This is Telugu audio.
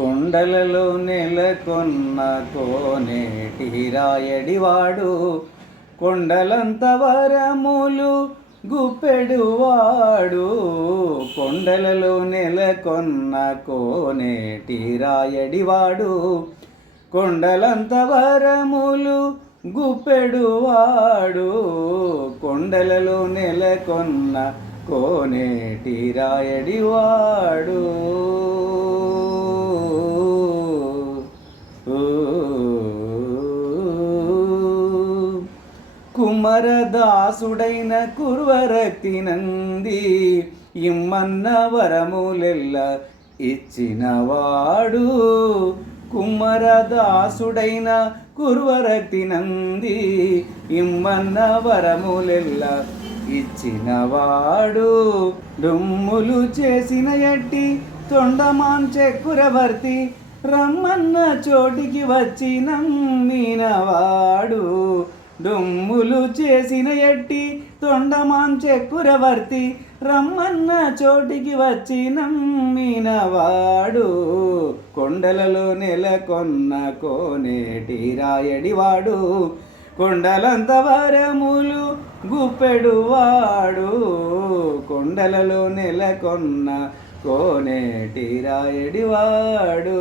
కొండలలో నెలకొన్న కోనేటి రాయడివాడు, కొండలంత వరములు గుప్పెడువాడు. కొండలలో నెలకొన్న కోనేటి రాయడివాడు, కొండలంత వరములు గుప్పెడువాడు. కొండలలో నెలకొన్న కోనేటి రాయడివాడు. కుమరదాసుడైన కుర్వరక్తి నంది, ఇమ్మన్న వరములెల్ల ఇచ్చినవాడు. కుమరదాసుడైన కుర్వరక్తి నంది, ఇమ్మన్న వరములెల్ల ఇచ్చినవాడు. డుమ్ములు చేసిన ఎట్టి తొండమాన్ చక్రవర్తి, రమ్మన్న చోటికి వచ్చి నమ్మినవాడు. డుమ్ములు చేసిన ఎట్టి తొండమాన్ చక్రవర్తి, రమ్మన్న చోటికి వచ్చి నమ్మినవాడు. కొండలలో నెలకొన్న కోనేటి రాయడివాడు, కొండలంత వరములు గుప్పెడువాడు. కొండలలో నెలకొన్న కోనేటి రాయడివాడు.